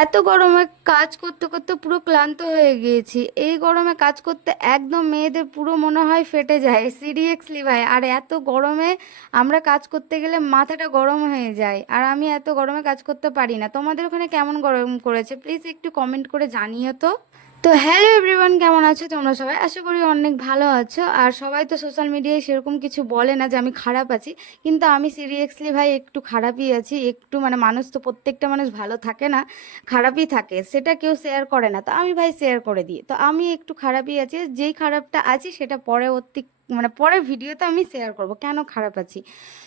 এত গরমে কাজ করতে করতে পুরো ক্লান্ত হয়ে গিয়েছি। এই গরমে কাজ করতে একদম মেয়েদের পুরো মনে হয় ফেটে যায়, সিরিয়াসলি ভাই। আর এত গরমে আমরা কাজ করতে গেলে মাথাটা গরম হয়ে যায়, আর আমি এত গরমে কাজ করতে পারি না। তোমাদের ওখানে কেমন গরম করেছে প্লিজ একটু কমেন্ট করে জানিও তো। তো হ্যালো এভরিওয়ান, কেমন আছো তোমরা সবাই? আশা করি অনেক ভালো আছো। আর সবাই তো সোশ্যাল মিডিয়ায় সেরকম কিছু বলে না যে আমি খারাপ আছি, কিন্তু আমি সিরিয়াসলি ভাই একটু খারাপই আছি। একটু মানে মানুষ তো প্রত্যেকটা মানুষ ভালো থাকে না, খারাপই থাকে, সেটা কেউ শেয়ার করে না। তো আমি ভাই শেয়ার করে দিই, তো আমি একটু খারাপই আছি। যেই খারাপটা আছি সেটা পরবর্তী মানে পরের ভিডিওতে আমি শেয়ার করব কেন খারাপ আছি।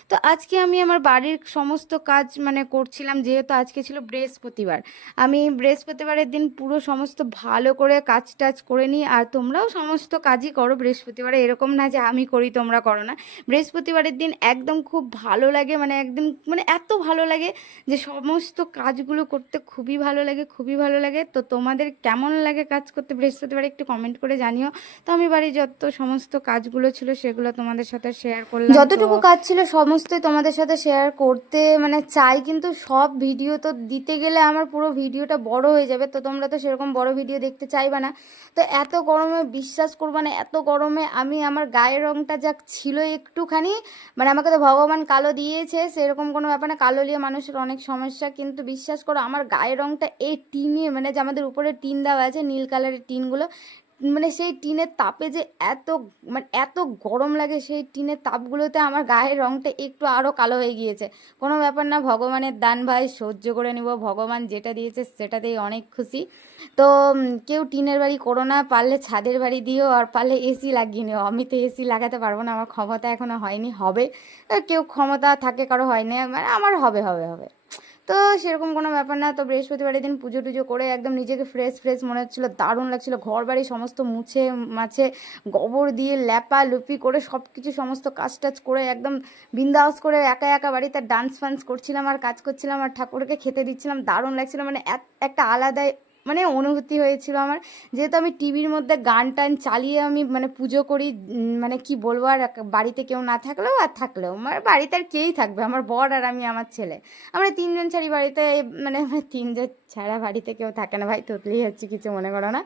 তো আজকে আমি আমার বাড়ির সমস্ত কাজ মানে করছিলাম, যেহেতু আজকে ছিল বৃহস্পতিবার। আমি বৃহস্পতিবারের দিন পুরো সমস্ত ভালো করে কাজ টাজ করে নিই। আর তোমরাও সমস্ত কাজই করো বৃহস্পতিবারে, এরকম না যে আমি করি তোমরা করো না। বৃহস্পতিবারের দিন একদম খুব ভালো লাগে, মানে একদম মানে এত ভালো লাগে যে সমস্ত কাজগুলো করতে খুবই ভালো লাগে, খুবই ভালো লাগে। তো তোমাদের কেমন লাগে কাজ করতে বৃহস্পতিবারে একটু কমেন্ট করে জানিও। তো আমি বাড়ির যত সমস্ত কাজগুলো ছিল সেগুলো তোমাদের সাথে শেয়ার করলাম। তো যতটুকু কাজ ছিল সমস্তই তোমাদের সাথে শেয়ার করতে মানে চাই, কিন্তু সব ভিডিও তো দিতে গেলে আমার পুরো ভিডিওটা বড় হয়ে যাবে। তো তোমরা তো সেরকম বড় ভিডিও দেখতে চাইবা না। তো এত গরমে বিশ্বাস করবা না, এত গরমে আমি আমার গায়ের রংটা যা ছিল একটুখানি, মানে আমাকে তো ভগবান কালো দিয়েছে, সেরকম কোনো ব্যাপার না। কালো নিয়ে মানুষের অনেক সমস্যা, কিন্তু বিশ্বাস করো আমার গায়ের রংটা এই টিনে, মানে যে আমাদের উপরে টিন দেওয়া আছে নীল কালারের টিনগুলো, মানে সেই টিনের তাপে যে এত মানে এত গরম লাগে, সেই টিনের তাপগুলোতে আমার গায়ের রংটা একটু আরও কালো হয়ে গিয়েছে। কোনো ব্যাপার না, ভগবানের দান ভাই, সহ্য করে নিব। ভগবান যেটা দিয়েছে সেটাতেই অনেক খুশি। তো কেউ টিনের বাড়ি করো না, পারলে ছাদের বাড়ি দিও, আর পারলে এসি লাগিয়ে নিও। আমি তো এসি লাগাতে পারবো না, আমার ক্ষমতা এখনো হয়নি, হবে। কেউ ক্ষমতা থাকে কারো হয় না, মানে আমার হবে হবে হবে। তো সেরকম কোনো ব্যাপার না। তো বৃহস্পতিবারের দিন পুজো টুজো করে একদম নিজেকে ফ্রেশ ফ্রেশ মনে হচ্ছিলো, দারুণ লাগছিলো। ঘর বাড়ি সমস্ত মুছে মাছে গোবর দিয়ে ল্যাপা লুপি করে সব কিছু সমস্ত কাজ টাজ করে একদম বিন্দাস করে একা একা বাড়িতে ডান্স ফান্স করছিলাম আর কাজ করছিলাম আর ঠাকুরকে খেতে দিচ্ছিলাম, দারুণ লাগছিলো। মানে একটা আলাদাই মানে অনুভূতি হয়েছিল আমার। যেহেতু আমি টিভির মধ্যে গান টান চালিয়ে আমি মানে পুজো করি, মানে কি বলবো, আর বাড়িতে কেউ না থাকলেও আর থাকলেও আমার বাড়িতে আর কেই থাকবে, আমার বর আর আমি আমার ছেলে, আমরা তিনজন ছাড়ি বাড়িতে, মানে আমরা তিনজন ছাড়া বাড়িতে কেউ থাকে না ভাই, তুতলি হচ্ছে কিছু মনে করো না।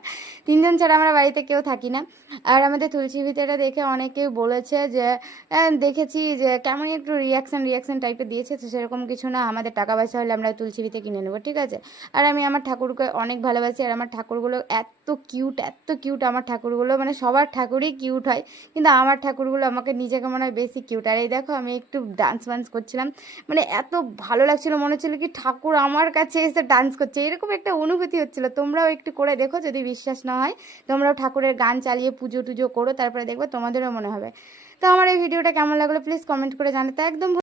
তিনজন ছাড়া আমরা বাড়িতে কেউ থাকি না। আর আমাদের তুলসী ভিতেটা দেখে অনেকেই বলেছে যে দেখেছি যে কেমন একটু রিয়াকশান রিয়াকশান টাইপের দিয়েছে। তো সেরকম কিছু না, আমাদের টাকা পয়সা হলে আমরা তুলসী ভিতে কিনে নেবো, ঠিক আছে। আর আমি আমার ঠাকুরকে অনেক ভালোবাসি, আর আমার ঠাকুরগুলো এত কিউট, এত কিউট আমার ঠাকুরগুলো, মানে সবার ঠাকুরই কিউট হয়, কিন্তু আমার ঠাকুরগুলো আমাকে নিজেকে মনে হয় বেশি কিউট। আর এই দেখো আমি একটু ডান্স ফান্স করছিলাম, মানে এত ভালো লাগছিল, মনে হচ্ছিল কি ঠাকুর আমার কাছে এসে ডান্স করছে, এরকম একটা অনুভূতি হচ্ছিল। তোমরাও একটু করে দেখো, যদি বিশ্বাস না হয় তোমরাও ঠাকুরের গান চালিয়ে পুজো টুজো করো, তারপরে দেখবে তোমাদেরও মনে হবে। তো আমার এই ভিডিওটা কেমন লাগলো প্লিজ কমেন্ট করে জানাতে একদম